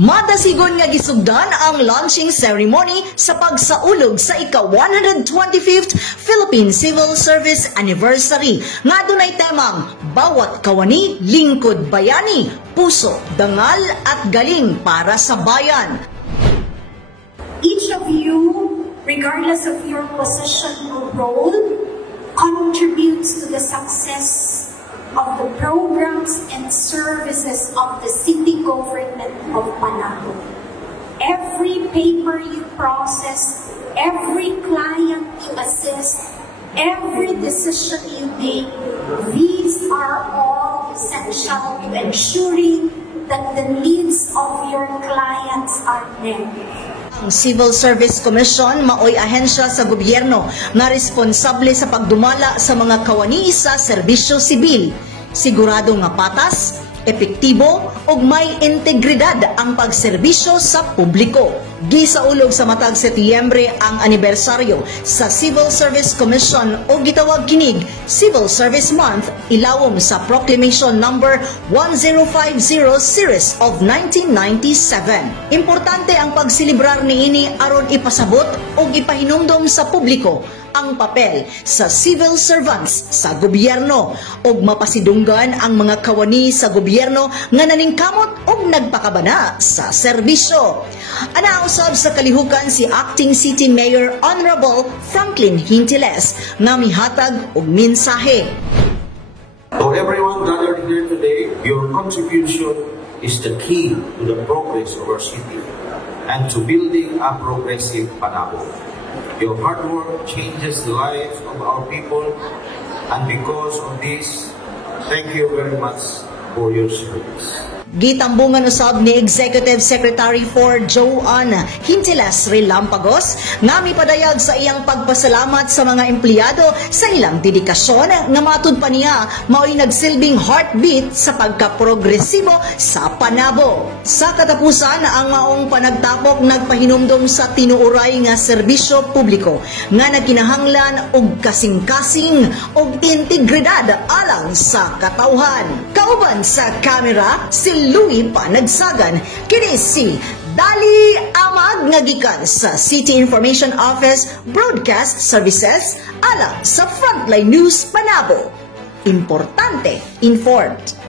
Madasigon nga gisugdan ang launching ceremony sa pagsaulog sa ika-125th Philippine Civil Service Anniversary nga dunay temang Bawat Kawani, Lingkod Bayani, Puso, Dangal at Galing para sa Bayan. Each of you, regardless of your position or role, contributes to the success of the programs and services of the city government of Panabo. Every paper you process, every client you assist, every decision you make, these are all essential to ensuring that the needs of your clients are met. Ang Civil Service Commission maoy ahensya sa gobyerno nga responsable sa pagdumala sa mga kawani sa serbisyo sibil. Sigurado nga patas, epektibo ug may integridad ang pagserbisyo sa publiko. Gisaulog sa matag Setyembre ang anibersaryo sa Civil Service Commission o gitawag kinig Civil Service Month ilawom sa Proclamation number 1050 series of 1997. Importante ang pagsilibrar niini aron ipasabot o ipahinumdom sa publiko ang papel sa civil servants sa gobyerno ug mapasidunggan ang mga kawani sa gobyerno nga naningkamot ug nagpakabana sa serbisyo. Ana usab sa kalihukan si Acting City Mayor Honorable Franklin Hintiles nga mihatag og mensahe. To everyone gathered here today, your contribution is the key to the progress of our city and to building a progressive Panabo. Your hard work changes the lives of our people, and because of this, thank you very much for your service. Gitambungan usab ni Executive Secretary for Joanne Hintiles Relampagos nga mipadayag sa iyang pagpasalamat sa mga empleyado sa ilang dedikasyon nga matud pa niya mao'y nagsilbing heartbeat sa pagkaprogresibo sa Panabo. Sa katapusan, ang maong panagtapok nagpahinumdom sa tinuuray nga serbisyo publiko nga nagkinahanglan og kasing-kasing og integridad alang sa katawhan. Kauban sa kamera si Louie Panagsagan, kini si Dali Amag nga gikan sa City Information Office Broadcast Services alang sa Frontline News Panabo. Importante, informed.